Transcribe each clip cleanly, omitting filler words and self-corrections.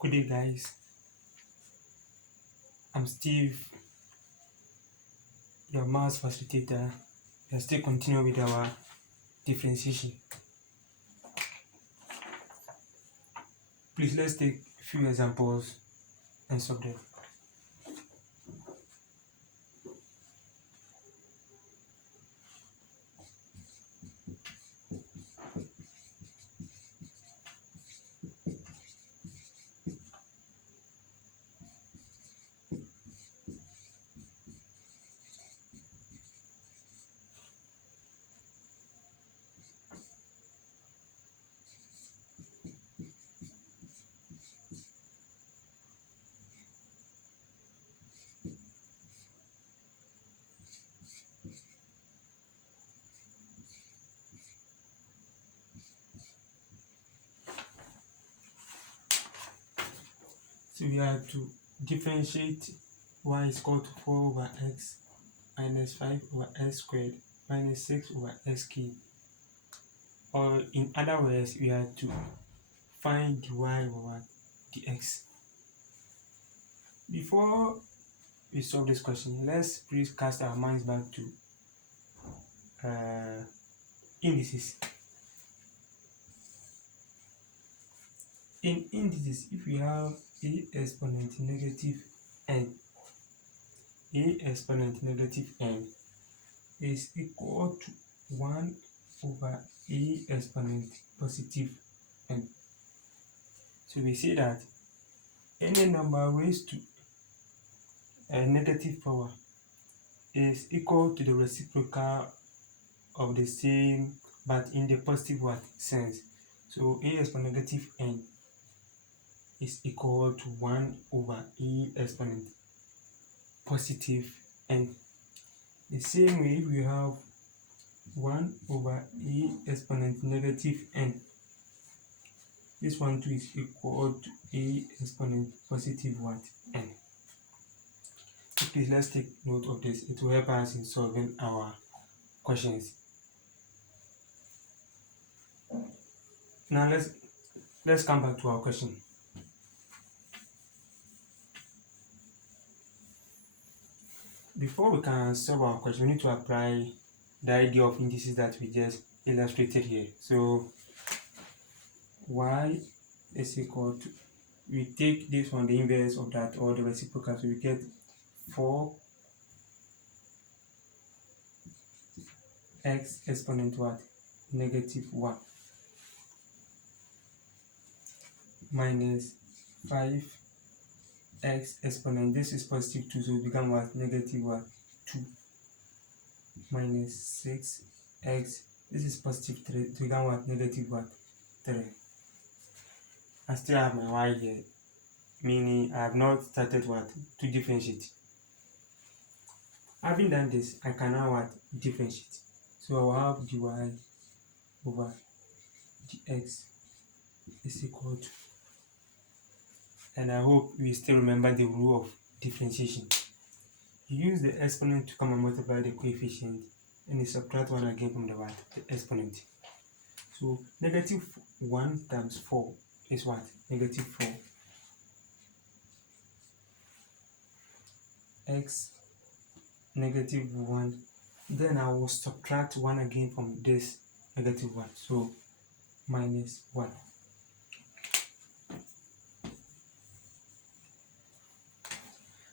Good day, guys. I'm Steve, your maths facilitator. We are still continuing with our differentiation. Please, let's take a few examples and solve them. So we have to differentiate y is equal to 4 over x minus 5 over x squared minus 6 over x cubed. Or in other words, we have to find the y over the x. Before we solve this question, let's please cast our minds back to indices. In indices, if we have a exponent negative n, a exponent negative n is equal to 1 over a exponent positive n. So we say that any number raised to a negative power is equal to the reciprocal of the same but in the positive sense. So a exponent negative n is equal to 1 over a exponent positive n. The same way, if we have 1 over a exponent negative n, this one too is equal to a exponent positive n. So please, let's take note of this. It will help us in solving our questions. Now let's come back to our question. Before we can solve our question, we need to apply the idea of indices that we just illustrated here. So y is equal to, we take this one, the inverse of that, or the reciprocal, so we get 4 x exponent negative 1 minus 5 x exponent, this is positive 2, so it becomes negative 2 minus 6 x, this is positive 3, it becomes negative 3. I still have my y here, meaning I have not started to differentiate. Having done this, I can now differentiate. So I will have dy over dx is equal to, and I hope we still remember the rule of differentiation. You use the exponent to come and multiply the coefficient, and you subtract 1 again from the exponent. So negative 1 times 4 is negative 4 x negative 1. Then I will subtract 1 again from this negative 1, so minus 1.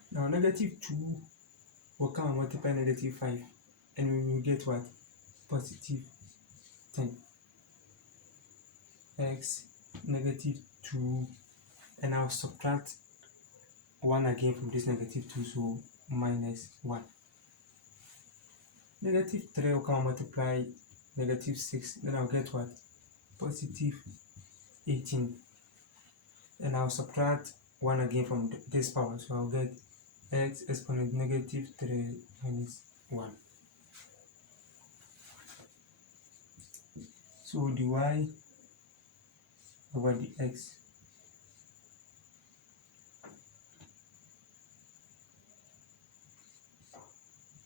Now negative 2 will come and multiply negative 5, and we will get positive 10 x negative 2, and I'll subtract 1 again from this negative 2, so minus 1. Negative 3 will come and multiply negative 6, then I'll get positive 18, and I'll subtract 1 again from this power, so I'll get x exponent negative 3 minus 1. So dy over dx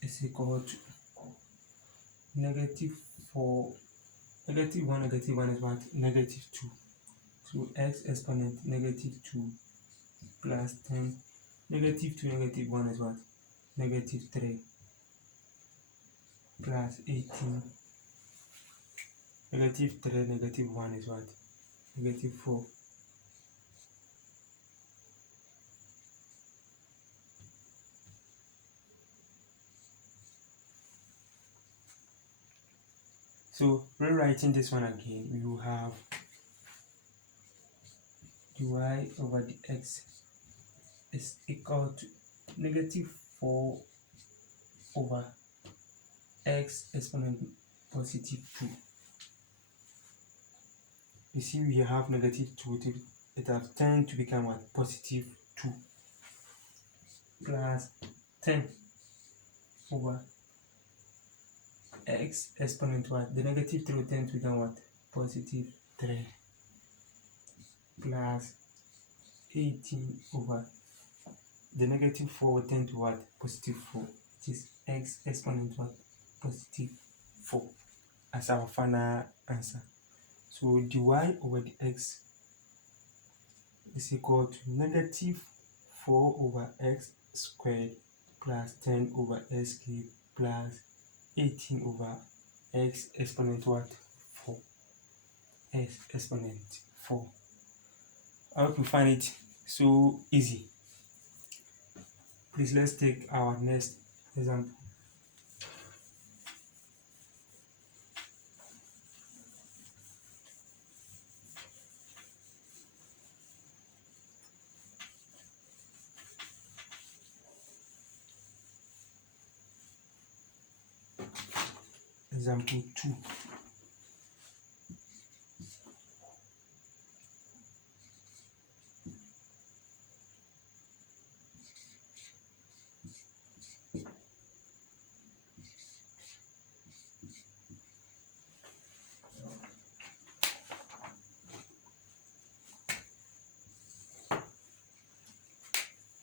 is equal to negative 4, negative 1 is negative 2. So x exponent negative 2 plus 10. Negative 2, negative 1 is what? Negative 3 plus 18. Negative 3, negative 1 is what? Negative 4. So rewriting this one again, we will have dy over dx is equal to negative 4 over x exponent positive 2. You see we have negative 2, it has turned to become what? Positive 2 plus 10 over x exponent what? The negative 3 will tend to become what? Positive 3 plus 18 over the negative 4 will tend to what? Positive 4, which is x exponent what? Positive 4 as our final answer. So dy over dx is equal to negative 4 over x squared plus 10 over x cubed plus 18 over x exponent what? 4. X exponent 4. I hope you find it so easy. Please let's take our next example. Example 2.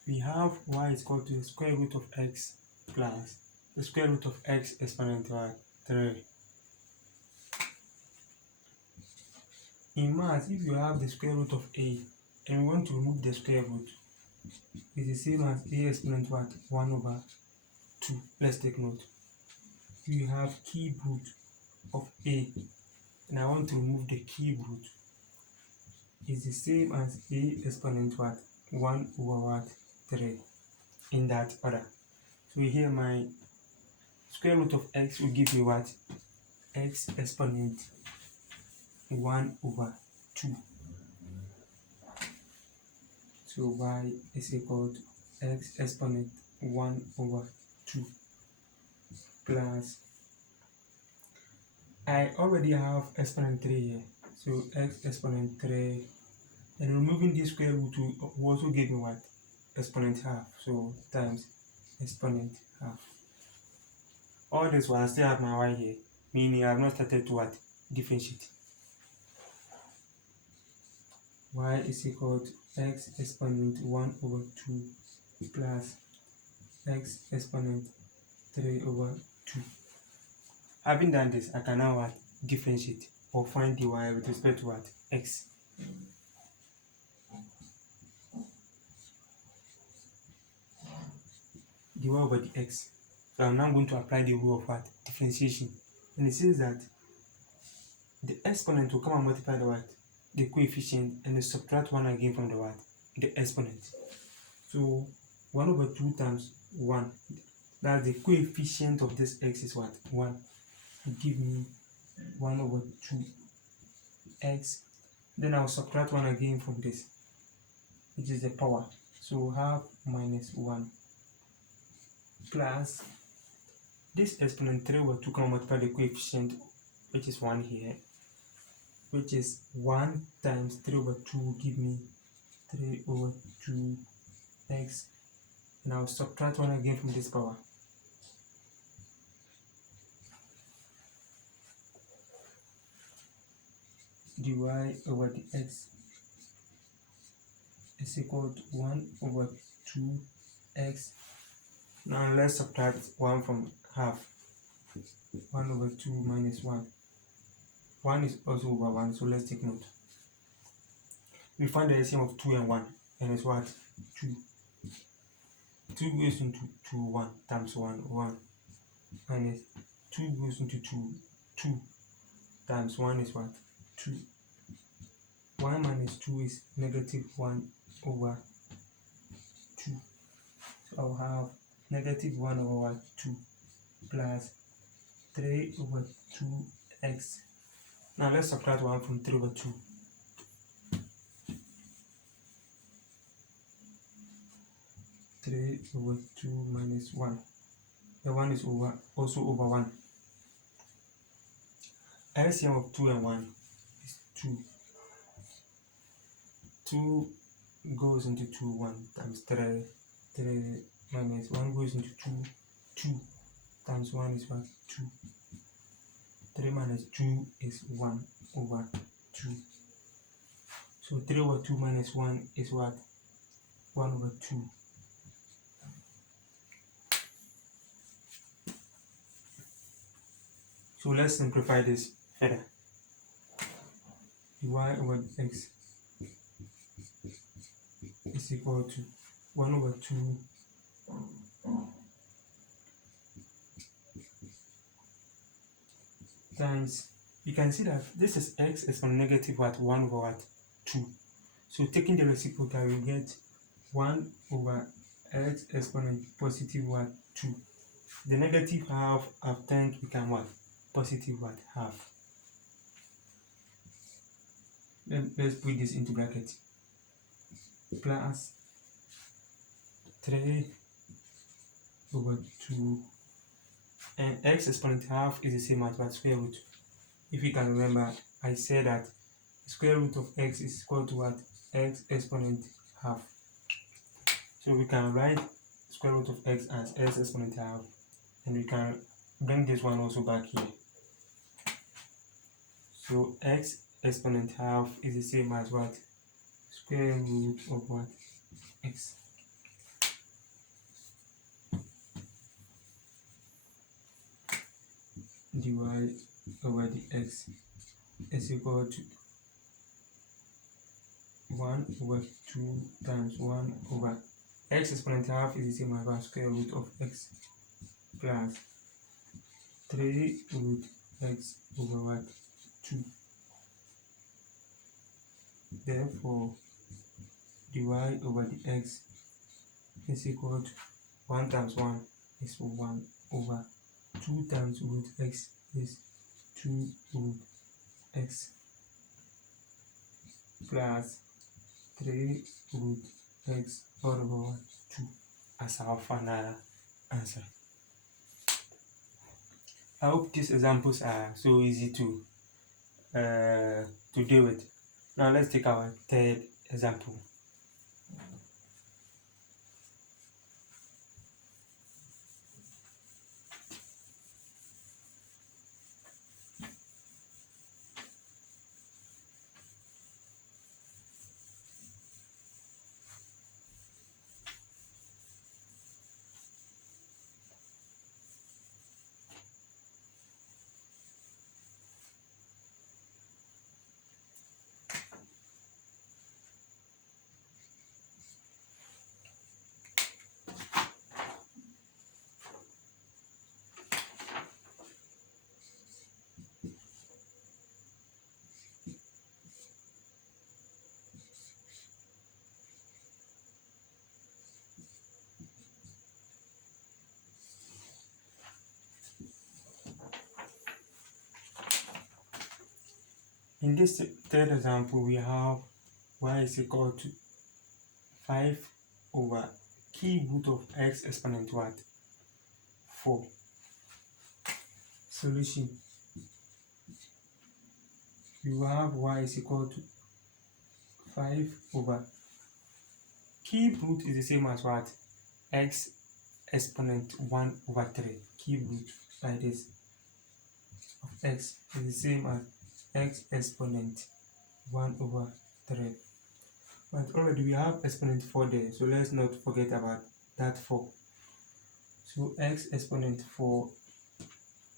We have y is equal to the square root of x plus the square root of x exponent what? 3. In math, if you have the square root of a and we want to remove the square root, it's the same as a exponent what? 1 over 2. Let's take note. You have cube root of a and I want to remove the cube root. It's the same as a exponent what? 1 over what? 3 in that order. So here my square root of x will give me what? X exponent 1 over 2. So y is equal to x exponent 1 over 2 plus, I already have exponent 3 here, so x exponent 3, and removing this square root will also give me what? Exponent half, so times exponent half. All this while I still have my y here, meaning I have not started to what? Differentiate. Y is equal to x exponent 1 over 2 plus x exponent 3 over 2. Having done this, I can now what? Differentiate or find dy with respect to what? X. Dy over dx. So I'm now going to apply the rule of what? Differentiation. And it says that the exponent will come and multiply the what? The coefficient, and then subtract 1 again from the what? The exponent. So 1 over 2 times 1, that's the coefficient of this x is what? 1. Will give me 1 over 2x. Then I'll subtract 1 again from this, which is the power. So half minus 1 plus this exponent 3 over 2 can multiply the coefficient, which is 1 here, which is 1 times 3 over 2 will give me 3 over 2x, and I'll subtract 1 again from this power. Dy over dx is equal to 1 over 2x. Now let's subtract 1 from half. 1 over 2 minus 1. 1 is also over 1, so let's take note. We find the LCM of 2 and 1. and it's what? 2. 2 goes into 2, 1 times 1, 1 minus 2 goes into 2, 2 times 1 is what? 2. 1 minus 2 is negative 1 over 2. So I'll have negative 1 over what? 2 plus 3 over 2x. Now let's subtract 1 from 3 over 2. 3 over 2 minus 1. The 1 is also over 1. LCM of 2 and 1 is 2. 2 goes into 2, 1 times 3. 3 minus 1 goes into 2. 2 times 1 is what? 2. 3 minus 2 is 1 over 2. So 3 over 2 minus 1 is what? 1 over 2. So let's simplify this further. dy over x is equal to 1 over 2 times, you can see that this is x exponent negative what? 1 over what? 2. So taking the reciprocal, we get 1 over x exponent positive what? 2. The negative half of 10 become what? Positive what? Half. Let's put this into bracket. Plus 3 over 2, and x exponent half is the same as what? Square root. If you can remember, I said that square root of x is equal to what? X exponent half. So we can write square root of x as x exponent half, and we can bring this one also back here. So x exponent half is the same as what? Square root of what? X. Dy over dx is equal to 1 over 2 times 1 over x exponent half is the same as what? Square root of x plus 3 root x over what? 2. Therefore, dy over dx is equal to 1 times 1 is 1 over 2 times root x is 2 root x plus 3 root x all over 2 as our final answer. I hope these examples are so easy to deal with. Now let's take our third example. In this third example, we have y is equal to 5 over cube root of x exponent what? 4. Solution. You have y is equal to 5 over cube root is the same as what? X exponent 1 over 3. Cube root like this of x is the same as x exponent 1 over 3. But already we have exponent 4 there, so let's not forget about that 4. So x exponent 4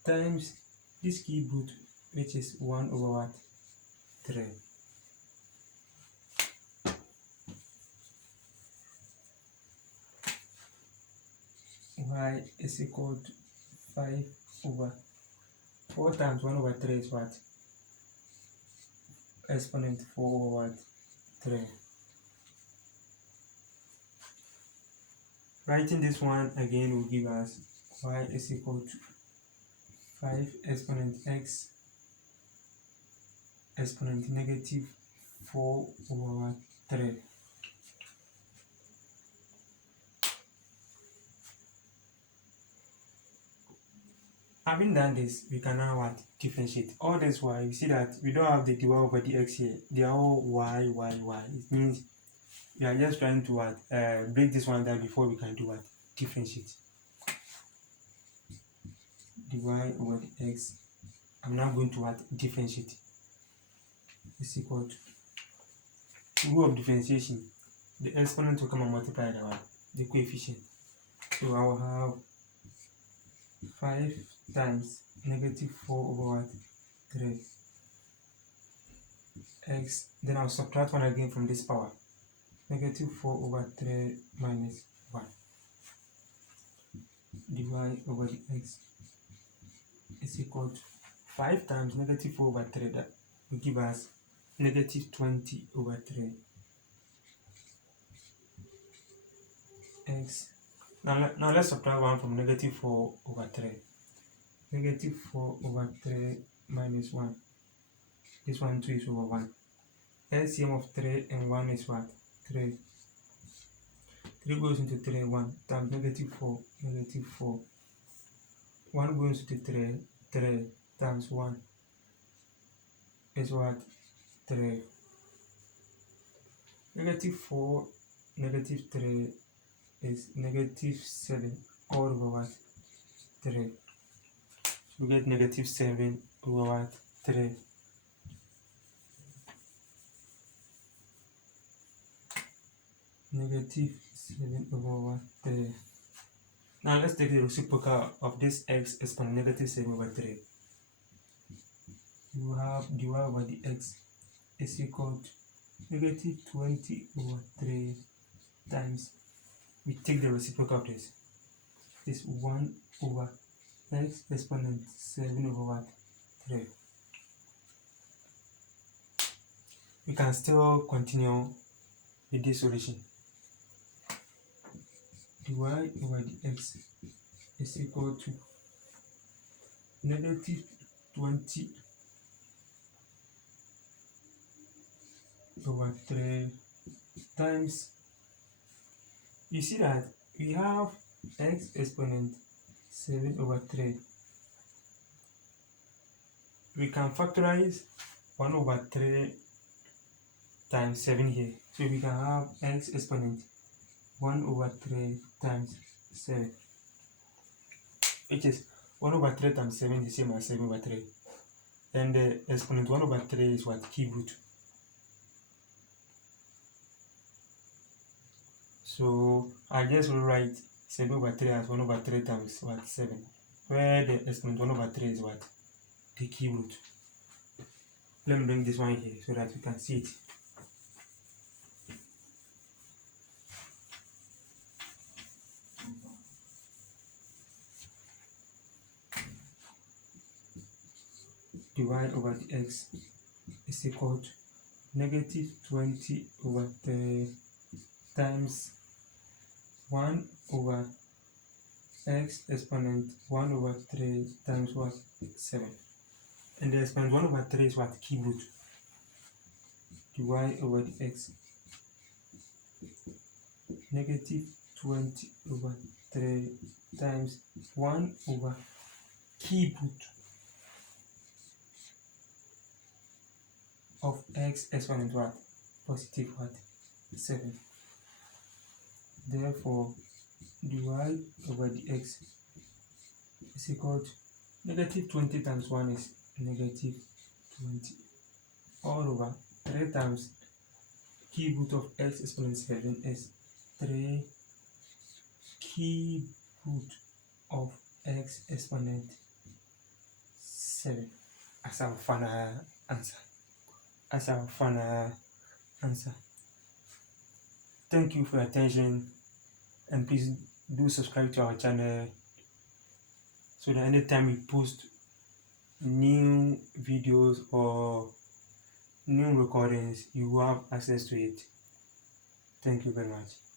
times this cube root, which is 1 over what? 3. y is equal to 5 over 4 times 1 over 3 is what? Exponent 4 over what? 3. Writing this one again will give us y is equal to 5 exponent x exponent negative 4 over what? 3. Having done this, we can now what? Differentiate. All this y, you see that we don't have the dy over dx here. They are all y. It means we are just trying to what? Break this one down before we can do what? Differentiate. Dy over dx. I'm now going to what? Differentiate. Is equal to rule of differentiation. The exponent will come and multiply the coefficient. So I will have 5 times negative 4 over what? 3 x. Then I'll subtract 1 again from this power. Negative 4 over 3 minus 1. Dy over dx is equal to 5 times negative 4 over 3. That will give us negative 20 over 3 x. Now let's subtract 1 from negative 4 over 3. Negative 4 over 3 minus 1. This one too is over 1. LCM of 3 and 1 is what? 3. 3 goes into 3, 1 times negative 4, negative 4. 1 goes into 3, 3 times 1 is what? 3. Negative 4, negative 3 is negative 7 all over what? 3. So we get negative 7 over what? 3. Negative 7 over what? 3. Now let's take the reciprocal of this x exponent negative 7 over 3. You have dy over dx is equal to negative 20 over 3 times, we take the reciprocal of this, is 1 over x exponent 7 over what? 3. We can still continue with this solution. Dy over dx is equal to negative 20 over 3 times, you see that we have x exponent 7 over 3. We can factorize 1 over 3 times 7 here. So we can have x exponent 1 over 3 times 7, which is 1 over 3 times 7 is the same as 7 over 3. And the exponent 1 over 3 is what? Cube root. So I just will write 7 over 3 as 1 over 3 times what? 7, where the exponent 1 over 3 is what? The cube root. Let me bring this one here so that you can see it. Dy over dx is equal to negative 20 over 3 times 1 over x exponent 1 over 3 times what? 7. And the exponent 1 over 3 is what? Cube root. Dy over dx negative 20 over 3 times 1 over cube root of x exponent what? Positive what? 7. Therefore, dy over dx is equal to negative 20 times 1 is negative 20 all over 3 times cube root of x exponent 7 is 3 cube root of x exponent 7 as our final answer. Thank you for your attention, and please do subscribe to our channel so that anytime we post new videos or new recordings, you will have access to it. Thank you very much.